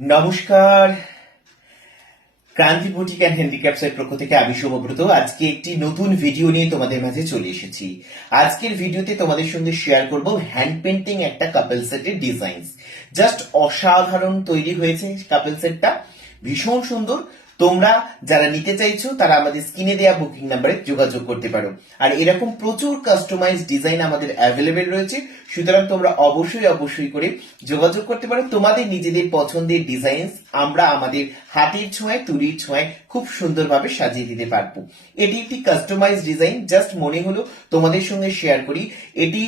নমস্কার, ক্রান্তি boutique and handicrafts এর পক্ষ থেকে আমি শুভব্রত আজকে একটি নতুন ভিডিও নিয়ে তোমাদের মাঝে চলে এসেছি। আজকের ভিডিওতে তোমাদের সঙ্গে শেয়ার করব হ্যান্ড পেন্টিং একটা কাপল সেটের ডিজাইন। জাস্ট অসাধারণ তৈরি হয়েছে কাপল সেটটা, ভীষণ সুন্দর। তোমরা যারা নিতে চাইছো তারা আমাদের স্ক্রিনে দেওয়া বুকিং নাম্বারে যোগাযোগ করতে পারো। আর এরকম প্রচুর কাস্টমাইজ ডিজাইন আমাদের অ্যাভেলেবেল রয়েছে, সুতরাং তোমরা অবশ্যই করে যোগাযোগ করতে পারো। তোমাদের নিজেদের পছন্দের ডিজাইন আমরা আমাদের হাতের ছোঁয়ায় তুলির ছোঁয়ায় খুব সুন্দরভাবে সাজিয়ে দিতে পারবো। এটি একটি কাস্টমাইজ ডিজাইন, জাস্ট মনে হলো তোমাদের সঙ্গে শেয়ার করি। এটি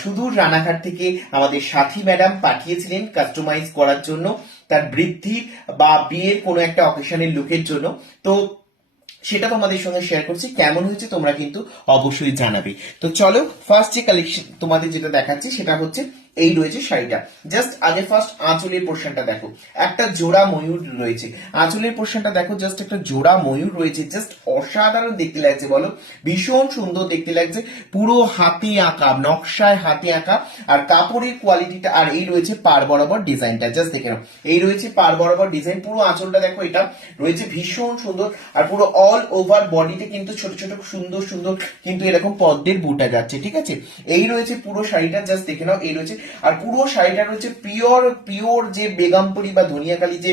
সুদূর রানাঘাট থেকে আমাদের সাথী ম্যাডাম পাঠিয়েছিলেন কাস্টমাইজ করার জন্য, তার বৃদ্ধি বা বিয়ের কোনো একটা অকেশনের লুকের জন্য। তো সেটা তোমাদের সঙ্গে শেয়ার করছি, কেমন হয়েছে তোমরা কিন্তু অবশ্যই জানাবে। তো চলো, ফার্স্ট যে কালেকশন তোমাদের যেটা দেখাচ্ছি সেটা হচ্ছে এই রয়েছে শাড়িটা। জাস্ট আগে ফার্স্ট আঁচলের পোর্শনটা দেখো, একটা জোড়া ময়ূর রয়েছে। আঁচলের পোর্শনটা দেখো, জাস্ট একটা জোড়া ময়ূর রয়েছে, জাস্ট অসাধারণ দেখতে লাগছে বলো, ভীষণ সুন্দর দেখতে লাগছে। পুরো হাতে আঁকা, নকশায় হাতে আঁকা, আর কাপড়ের কোয়ালিটিটা। আর এই রয়েছে পাড় বরাবর ডিজাইনটা, জাস্ট দেখে নাও, এই রয়েছে পাড় বরাবর ডিজাইন। পুরো আঁচলটা দেখো, এটা রয়েছে ভীষণ সুন্দর। আর পুরো অল ওভার বডিতে কিন্তু ছোট ছোট সুন্দর সুন্দর কিন্তু এরকম পদ্মের বুটা যাচ্ছে, ঠিক আছে। এই রয়েছে পুরো শাড়িটা, জাস্ট দেখে নাও, এই রয়েছে। আর পুরো শাড়িটা রয়েছে পিওর যে বেগমপুরি বা ধনিয়াকালী যে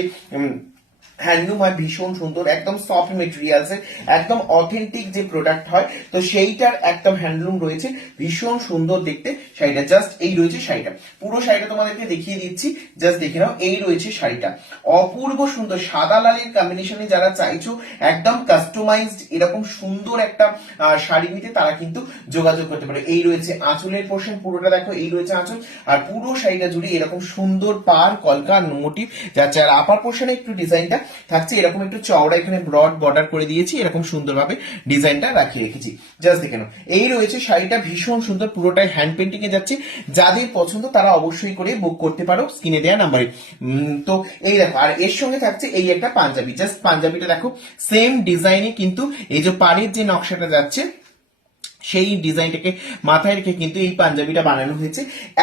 হ্যান্ডলুম হয়, ভীষণ সুন্দর, একদম সফট মেটেরিয়ালস এর, একদম অথেন্টিক যে প্রোডাক্ট হয়, তো সেইটার একদম হ্যান্ডলুম রয়েছে, ভীষণ সুন্দর দেখতে শাড়িটা। জাস্ট এই রয়েছে শাড়িটা, পুরো শাড়িটা তোমাদেরকে দেখিয়ে দিচ্ছি, জাস্ট দেখে নাও, এই রয়েছে শাড়িটা, অপূর্ব সুন্দর সাদা লালের কম্বিনেশনে যারা চাইছো একদম কাস্টমাইজড এরকম সুন্দর একটা শাড়ি নিতে, তারা কিন্তু যোগাযোগ করতে পারে। এই রয়েছে আঁচলের পোর্শন, পুরোটা দেখো, এই রয়েছে আঁচল। আর পুরো শাড়িটা জুড়ে এরকম সুন্দর পার কলকা মোটিভ যাচ্ছে। আর আপার পোর্শনে একটু ডিজাইনটা থাকছে এরকম একটু চওড়া, এখানে ব্রড বর্ডার করে দিয়েছি, এরকম সুন্দরভাবে ডিজাইনটা রাখিয়ে রেখেছি, জাস্ট দেখে নাও। এই রয়েছে শাড়িটা, ভীষণ সুন্দর, পুরোটাই হ্যান্ড পেন্টিং এ যাচ্ছে। যাদের পছন্দ তারা অবশ্যই করে বুক করতে পারো স্ক্রিনে দেওয়া নাম্বারে। তো এই দেখো, আর এর সঙ্গে থাকছে এই একটা পাঞ্জাবি, জাস্ট পাঞ্জাবিটা দেখো, সেম ডিজাইনে কিন্তু এই যে পাড়ের যে নকশাটা যাচ্ছে সেই ডিজাইনটাকে মাথায় রেখে কিন্তু এই পাঞ্জাবিটা বানানো হয়েছে,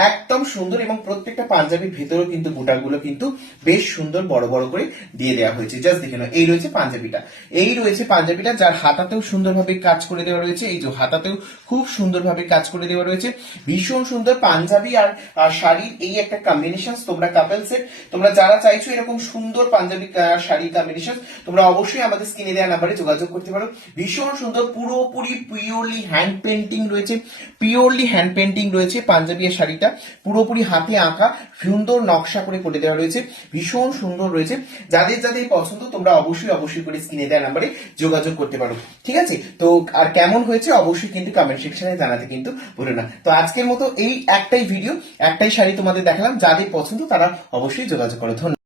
একদম সুন্দর। এবং প্রত্যেকটা পাঞ্জাবির ভেতরেও কিন্তু বুটাগুলো কিন্তু বেশ সুন্দর বড় বড় করে দিয়ে দেওয়া হয়েছে, জাস্ট দেখে নাও। এই রয়েছে পাঞ্জাবিটা, এই রয়েছে পাঞ্জাবিটা, যার হাতাতেও সুন্দরভাবে কাজ করে দেওয়া রয়েছে, এই যে হাতাতেও খুব সুন্দরভাবে কাজ করে দেওয়া রয়েছে, ভীষণ সুন্দর পাঞ্জাবি আর শাড়ির এই একটা কম্বিনেশন। তোমরা কাপল সেট, তোমরা যারা চাইছো এরকম সুন্দর পাঞ্জাবি শাড়ির কম্বিনেশন, তোমরা অবশ্যই আমাদের স্ক্রিনে দেওয়া নাম্বারে যোগাযোগ করতে পারো। ভীষণ সুন্দর, পুরোপুরি পিওরলি হ্যান্ড পেন্টিং রয়েছে, পিওরলি হ্যান্ড পেন্টিং রয়েছে পাঞ্জাবি আর শাড়িটা, পুরোপুরি হাতে আঁকা, সুন্দর নকশা করে করে দেওয়া রয়েছে, ভীষণ সুন্দর রয়েছে। যাদের যাদের পছন্দ তোমরা অবশ্যই করে স্ক্রিনে দেওয়া নাম্বারে যোগাযোগ করতে পারো, ঠিক আছে। তো আর কেমন হয়েছে অবশ্যই কিন্তু কমেন্ট সেকশনে জানাতে কিন্তু ভুলো না। তো আজকের মতো এই একটাই ভিডিও, একটাই শাড়ি তোমাদের দেখালাম, যাদের পছন্দ তারা অবশ্যই যোগাযোগ করো। ধন্যবাদ।